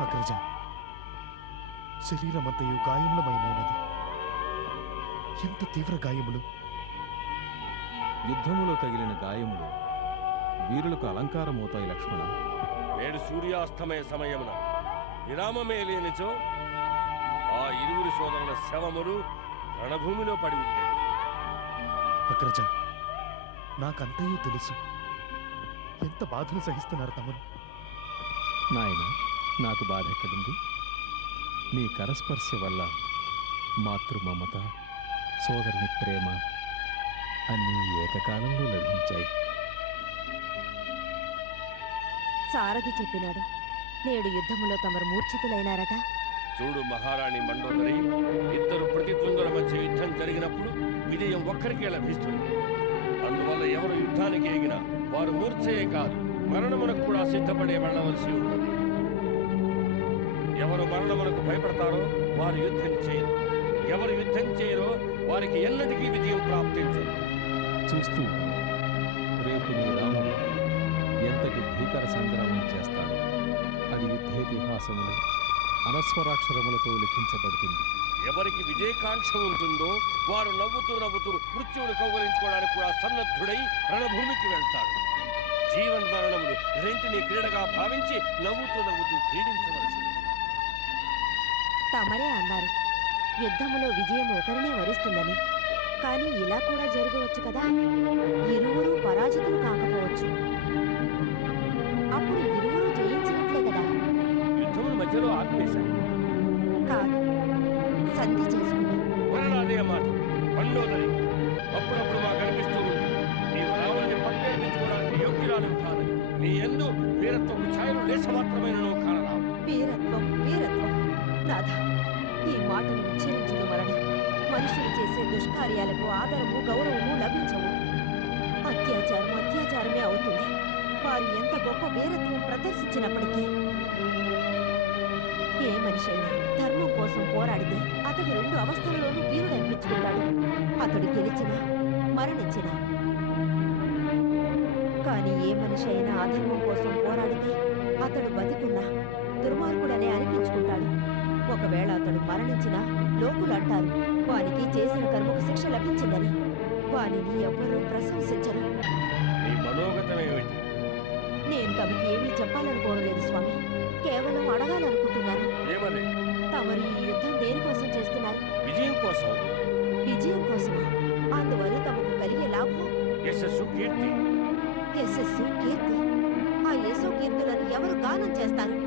అగ్రజ శరీరమంతయు గాయములమయమైనది. ఎంత తీవ్ర గాయములు? యుద్ధములో తగిలిన గాయములు వీరులకు అలంకారమవుతాయి లక్ష్మణ. నేడు సూర్యాస్తమయ సమయమున విరామమే లేనిచో ఆ ఇరువురు సోదరుల శవములు రణభూమిలో పడి ఉండేవి. అగ్రజ నాకంతయూ తెలుసు. ఎంత బాధను సహిస్తున్నారు తమరు? నాయన నాకు బాధ ఎక్కడుంది? నీ కరస్పర్శ వల్ల మాతృమమత సోదరుని ప్రేమ అన్నీ ఏకకాలంలో లభించాయి. సారథి చెప్పినాడు నేడు యుద్ధములో తమరు మూర్ఛితులైనారట. చూడు మహారాణి మండోదరి ఇద్దరు ప్రతిద్వందుల మధ్య యుద్ధం జరిగినప్పుడు విజయం ఒక్కరికే లభిస్తుంది. అందువల్ల ఎవరు యుద్ధానికి ఎగినా వారు మూర్ఛయే కాదు మరణమునకు కూడా సిద్ధపడే వెళ్ళవలసి ఉన్నది ఎవరు మరణమునకు భయపడతారో వారు యుద్ధం చేయరు. ఎవరు యుద్ధం చేయరో వారికి ఎన్నటికీ విజయం ప్రాప్తించదు. చూస్తూ. రేపు నీ రాముడు ఎంతటి భీకర సంగ్రామం చేస్తాడు అది యుద్ధేతిహాసములు అనస్వరాక్షరములతో లిఖించబడుతుంది. ఎవరికి విజయకాంక్ష ఉంటుందో వారు నవ్వుతూ నవ్వుతూ మృత్యువును కౌగలించుకోవడానికి కూడా సన్నద్ధుడై రణభూమికి వెళ్తాడు. జీవన్ మరణములు రెంటిని క్రీడగా భావించి నవ్వుతూ నవ్వుతూ క్రీడించవలసింది. తమరే అన్నారు. యుద్ధములో విజయం ఒకరినే వరిస్తుందని. కానీ ఇలా కూడా జరగవచ్చు కదా? ఇరువురు పరాజితులు కాకపోవచ్చు. అప్పుడు ఇరువురు జయించినట్లే కదా? యుద్ధముల మధ్యలో ఆపివేశారు. కాదు. సంధి చేసుకుని. మాట మండోదరి అప్పుడప్పుడు మాకు అనిపిస్తూ ఉంటుంది. నీవు రావుని పట్టేపించుకోవడానికి యోగ్యురాలు కాదని. నీ ఎందు వీరత్వపు ఛాయలు లేస మాత్రమైన నువ్వు కానరావు వీరత్వం? అతను మాటను ఉచ్చరించడం వలన మనుషులు చేసే దుష్కార్యాలకు ఆదరము గౌరవము లభించవు. అత్యాచారం అత్యాచారమే అవుతుంది. వారు ఎంత గొప్ప వీరత్వం ప్రదర్శించినప్పటికీ. ఏ మనిషి అయినా ధర్మం కోసం పోరాడితే అతడు రెండు అవస్థల్లోనూ వీరుడు అనిపించుకుంటాడు అతడు గెలిచిన మరణించినా. కానీ ఏ మనిషి అయినా అధర్మం కోసం పోరాడితే అతడు బతికున్నా దుర్మార్గుడనే అనిపించుకుంటాడు. ఒకవేళ అతడు మరణించినా లోకులు అంటారు వానికి చేసిన కర్మకు శిక్ష లభించిందని. వానిని ఎవ్వరూ ప్రశంసించరు. నేను తమకి ఏమీ చెప్పాలనుకోవడం స్వామి. కేవలం అడగాలనుకుంటున్నాను. తమరు ఈ యుద్ధం దేనికోసం చేస్తున్నారు? విజయం కోసం. విజయం కోసమా? అందువల్ల తమకు కలిగే లాభం? యశస్సు కీర్తి. యశస్సు కీర్తి. ఆ యేసు కీర్తులను ఎవరు గానం చేస్తారు?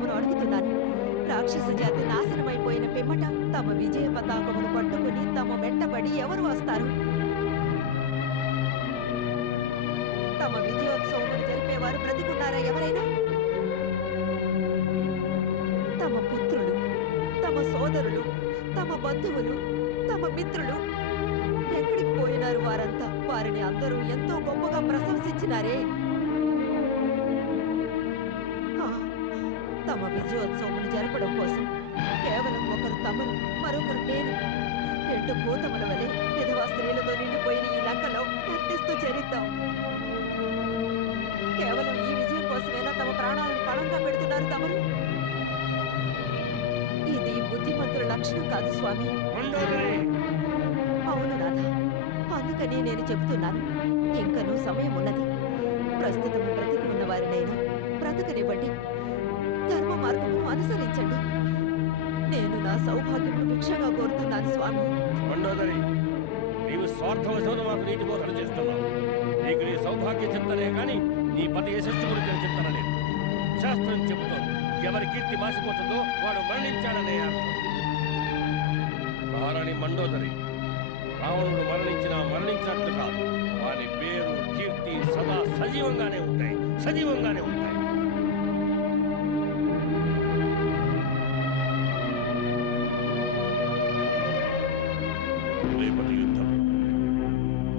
తమను అడుగుతున్నాను. రాక్షస జాతి నాశనమైపోయిన పిమ్మట తమ విజయ పతాకమును పట్టుకుని తమ వెంటబడి ఎవరు వస్తారు? తమ విజయోత్సవమును జరిపేవారు బ్రతికున్నారా ఎవరైనా? తమ పుత్రులు తమ సోదరులు తమ బంధువులు తమ మిత్రులు ఎక్కడికి పోయినారు వారంతా? వారిని అందరూ ఎంతో గొప్పగా ప్రశంసించినారే. చేరిద్దాం కేవలం ఈ విజయం కోసమేనా తమ ప్రాణాలను పణంగా పెడుతున్నారు తమరు. ఇది బుద్ధిమంతుల లక్షణం కాదు స్వామి. అవును నాథ అందుకని నేను చెబుతున్నాను. ఇంకనూ సమయం ఉన్నది. ప్రస్తుతం బ్రతికి ఉన్న వారినైనా బ్రతకనివ్వండి. ధర్మ మార్గమును అనుసరించండి. నేను నా సౌభాగ్యమును భిక్షగా కోరుతున్నాను స్వామి. నీవు మాకు నీటి బోధన చేస్తున్నావు. నీకు నీ సౌభాగ్య చింతనే కానీ నీ పతి యశస్సు గురించి చింతన లేదు శాస్త్రం చెబుతోంది ఎవరి కీర్తి మాసిపోతుందో వాడు మరణించాడనే అర్థం. మహారాణి మండోదరి రావణుడు మరణించినా మరణించినట్లు కాదు. వారి పేరు కీర్తి సదా సజీవంగానే ఉంటాయి సజీవంగానే ఉంటాయి. రేపటి యుద్ధం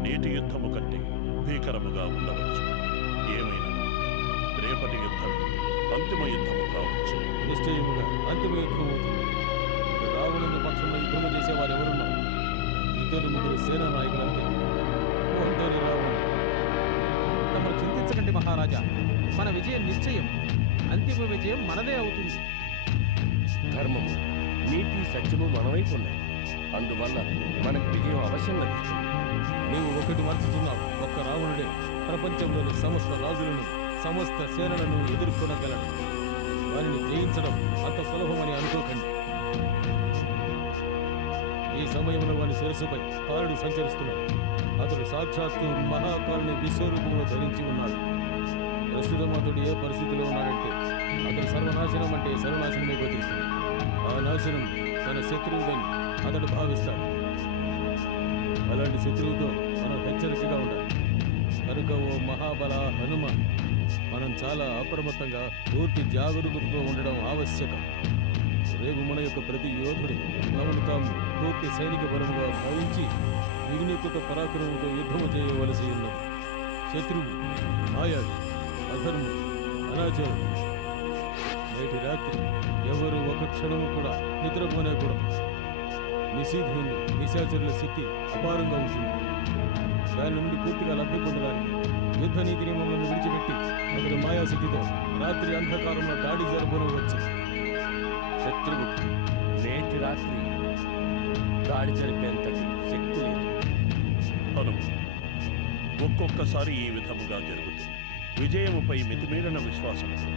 నేటి యుద్ధము కంటే భీకరముగా ఉండవచ్చు ఏమైనా రేపటి యుద్ధం అంతిమ యుద్ధము కావచ్చు నిశ్చయముగా అంతిమ యుద్ధం అవుతుంది రావణుని పక్షంలో యుద్ధము చేసేవారు ఎవరున్నారు ఇద్దరు ముగ్గురు సేనా నాయకులంతే ఒంటరి రావణుడు తమరు చింతించకండి మహారాజా మన విజయం నిశ్చయం. అంతిమ విజయం మనదే అవుతుంది. ధర్మము నీతి సత్యము మన వైపు ఉన్నాయి అందువల్ల మనకు విజయం అవశ్యం లభిస్తుంది. నీవు ఒకటి మర్చుతున్నావు. ఒక్క రావణుడే ప్రపంచంలోని సమస్త రాజులను సమస్త సేనలను ఎదుర్కొనగలడు. వారిని జయించడం అంత సులభమని అనుకోకండి. ఈ సమయంలో వాని శిరస్సుపై కారుడు సంచరిస్తున్నాడు. అతడు సాక్షాత్తు మహాకారుని విశ్వరూపంలో ధరించి ఉన్నాడు. ప్రస్తుతం అతడు ఏ పరిస్థితిలో ఉన్నాడంటే అతడు సర్వనాశనం అంటే సర్వనాశనమే గోచరిస్తుంది. ఆ నాశనం తన శత్రువుదని అతడు భావిస్తాడు. అలాంటి శత్రువుతో మనం హెచ్చరికగా ఉండాలి. కనుక ఓ మహాబల హనుమ మనం చాలా అప్రమత్తంగా పూర్తి జాగరూకతతో ఉండడం ఆవశ్యకం. రేపు మన యొక్క ప్రతి యోధుడు తమను తాము పూర్తి సైనిక పరముగా భావించి విఘ్నికృత పరాక్రమంతో యుద్ధము చేయవలసి ఉన్నది. శత్రువు మాయాడు అధర్మం అనాచారం. నేటి రాత్రి ఎవరు ఒక క్షణము కూడా నిద్రపోనేకూడదు. నిషేధుని నిశాచరుల శక్తి అపారంగా ఉంటుంది. దాని నుండి పూర్తిగా లబ్ధి పొందడానికి యుద్ధ నీతి నియమములను విడిచిపెట్టి అతడు మాయాశక్తితో రాత్రి అంధకారంలో దాడి జరపనవచ్చు. శత్రువు నేటి రాత్రి దాడి జరిపేంతటి శక్తి లేదు. హనుమ ఒక్కొక్కసారి ఈ విధముగా జరుగుతుంది. విజయముపై మితిమీరిన విశ్వాసంతో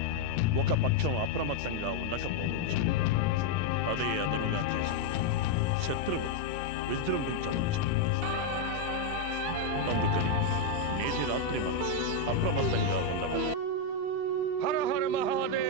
ఒక పక్షం అప్రమత్తంగా ఉండకపోవచ్చు. అదే అదనుగా చేసుకుని శత్రువు విజృంభించవచ్చు అందుకని నేటి రాత్రి మనం అప్రమత్తంగా ఉండవచ్చు హర హర మహాదేవ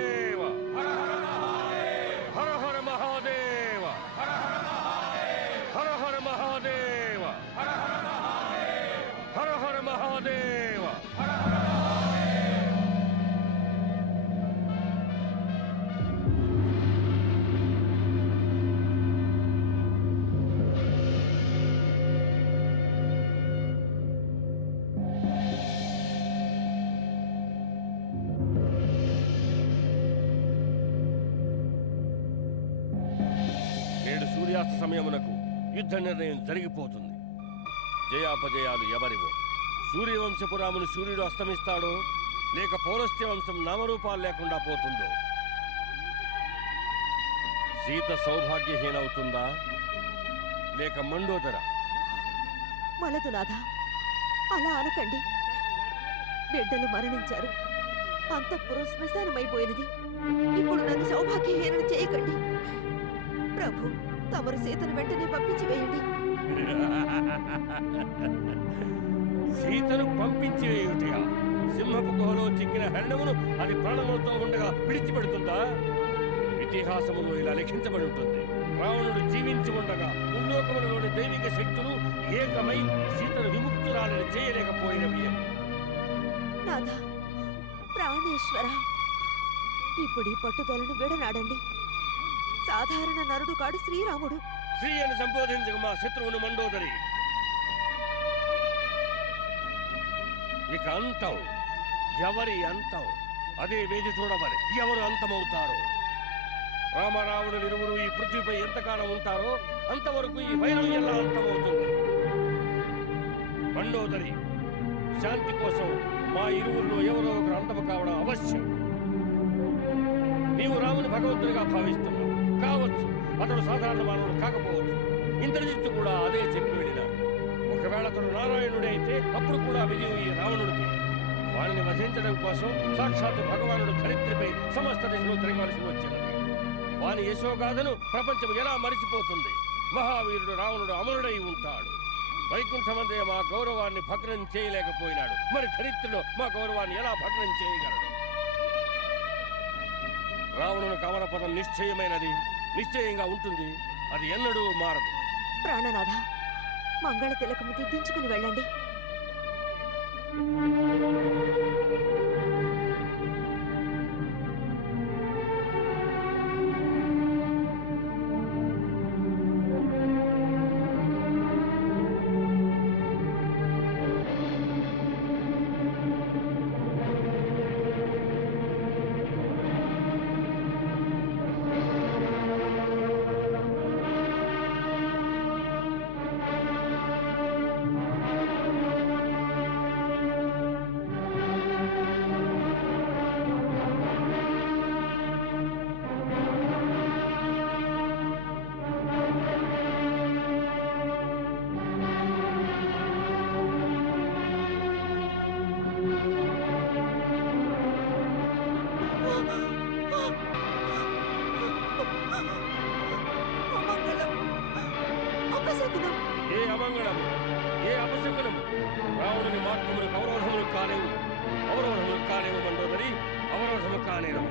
సమయమునకు యుద్ధ నిర్ణయం జరిగిపోతుంది. జయాపజయాలు ఎవరివో? సూర్యవంశపు రాముని సూర్యుడు అస్తమిస్తాడో? లేక పౌరస్త్య వంశం నామరూపాలు లేకుండా పోతుందో? సీత సౌభాగ్యహీనవుతుందా లేక మండోదర? వలదునాథ అలా అనకండి. బిడ్డలు మరణించారు. అంతఃపురం శ్మశానమైపోయినది ఇప్పుడు నన్ను సౌభాగ్యహీనను చేయకండి. ప్రభు తమరు సీతను వెంటనే పంపించి వేయండి. సీతను పంపించి వేయుటగా సింహపు గుహలో చిక్కిన హరణమును అది ప్రాణములతో ఉండగా విడిచిపెడుతుందా? ఇతిహాసములో ఇలా లిఖించబడి ఉంటుంది. రావణుడు జీవించి ఉండగా ఉల్లోకములలోని దైవిక శక్తులు ఏకమై సీతను విముక్తురాలని చేయలేకపోయినవి ప్రాణేశ్వర ఇప్పుడు ఈ పట్టుదలను విడనాడండి. సాధారణ నరుడు కాడు శ్రీరాముడు. శ్రీ అని సంబోధించక మా శత్రువును మండోదరి. ఇక అంతం ఎవరి అంతం అదే వేది చూడవరి ఎవరు అంతమవుతారు? రామరావుడు ఇరువురు ఈ పృథ్వీపై ఎంతకాలం ఉంటారో అంతవరకు ఈ వైరం ఎలా అంతమవుతుంది? మండోదరి శాంతి కోసం మా ఇరువురిలో ఎవరో ఒకరు అంతము కావడం అవశ్యం. నీవు రాముని భగవంతుడిగా భావిస్తున్నావు. కావచ్చు. అతడు సాధారణ మానవుడు కాకపోవచ్చు. ఇంద్రజిత్తు కూడా అదే చెప్పి వెళ్ళినాడు. ఒకవేళ అతడు నారాయణుడే అయితే అప్పుడు కూడా విజయం ఈ రావణుడికి. వాళ్ళని వధించడం కోసం సాక్షాత్ భగవానుడు ధరిత్రిపై సమస్త దిశలో తిరగవలసి వచ్చినది వాని యశోగాథను ప్రపంచం ఎలా మరిచిపోతుంది? మహావీరుడు రావణుడు అమరుడై ఉంటాడు. వైకుంఠమందే మా గౌరవాన్ని భగ్నం చేయలేకపోయినాడు. మరి చరిత్రలో మా గౌరవాన్ని ఎలా భగ్నం చేయగలడు? రావణుని కమలపదం నిశ్చయమైనది. నిశ్చయంగా ఉంటుంది. అది ఎన్నడూ మారదు. ప్రాణనాథ మంగళ తిలకము దిద్దించుకుని వెళ్ళండి. ఏ అమంగళం ఏ అపశకునం ರಾವಣನ ಮಾತ್ರವರು ಕೌರವர்களுಕ್ಕಾನೆವು ಕೌರವர்களுಕ್ಕಾನೆವು ಎಂಬುದರಿ ಅವರವர்களுಕ್ಕಾನೆವು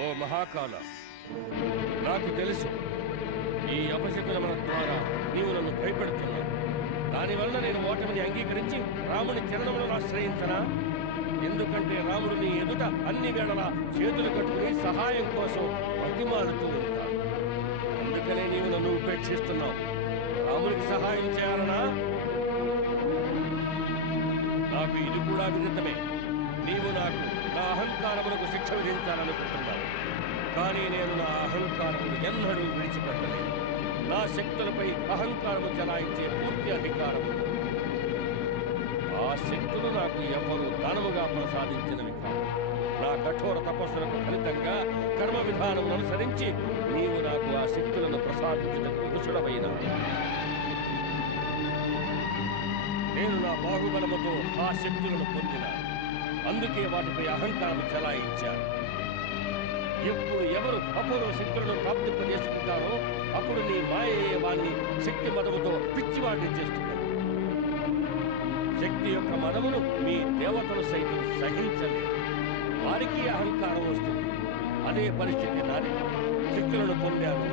ఓ మహాకాల. నాకు తెలుసు. ఈ అపశకునముల ద్వారా నీవు నన్ను భయపెడుతున్నావు. దానివల్ల నేను ఓటమిని అంగీకరించి రాముని చరణములను ఆశ్రయించనా? ఎందుకంటే రాముడు నీ ఎదుట అన్ని వేళలా చేతులు కట్టుకుని సహాయం కోసం బతిమాలుతూ ఉంటాడు. అందుకనే నీవు నన్ను ఉపేక్షిస్తున్నావు. రామునికి సహాయం చేయాలనా? నాకు ఇది కూడా విదితమే. అహంకారములకు శిక్ష విధించాలనుకుంటున్నాను కానీ నేను నా అహంకారమును ఎన్నడూ విడిచిపెట్టలేదు. నా శక్తులపై అహంకారము చలాయించే పూర్తి అధికారము ఆ శక్తులు నాకు ఎవరు దానముగా ప్రసాదించినవి కావు. నా కఠోర తపస్సులకు ఫలితంగా కర్మ విధానం అనుసరించి నీవు నాకు ఆ శక్తులను ప్రసాదించిన పురుషుడవైన నేను నా బాహుబలముతో ఆ శక్తులను పొందిన. అందుకే వాటిపై అహంకారం చెలాయించారు. ఎప్పుడు ఎవరు అపూర్వ శక్తులను ప్రాప్తింపజేసుకుంటారో అప్పుడు నీ మాయయ్యే వాణ్ణి శక్తి మదముతో పిచ్చివాడిని చేస్తున్నాడు శక్తి యొక్క మదమును మీ దేవతలు సైతం సహించలేదు వారికి అహంకారం వస్తుంది. అదే పరిస్థితి నాది. శక్తులను పొందాను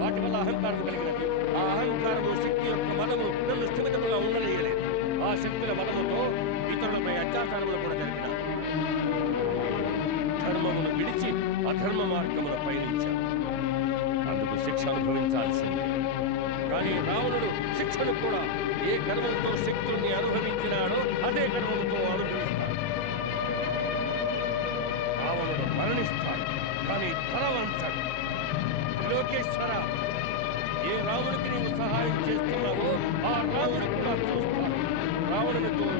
వాటి వల్ల అహంకారం కలిగినది. ఆ అహంకారము శక్తి యొక్క మదము నన్ను స్థిమితముగా ఉండలేయలేదు ఆ శక్తుల బలముతో ఇతరులపై అత్యాచారములు కూడా జరిపిన ధర్మమును విడిచి అధర్మ మార్గమును పయనించాడు. అందుకు శిక్ష అనుభవించాల్సిందే. కానీ రావణుడు శిక్షను కూడా ఏ గర్వంతో శక్తుల్ని అనుభవించినాడో అదే గర్వంతో అనుభవిస్తాడు. రావణుడు మరణిస్తాడు కానీ తల వంచాడు. లోకేశ్వర ఏ రాముడికి నీవు సహాయం చేస్తున్నావో ఆ రాముడికి కూడా చూస్తాడు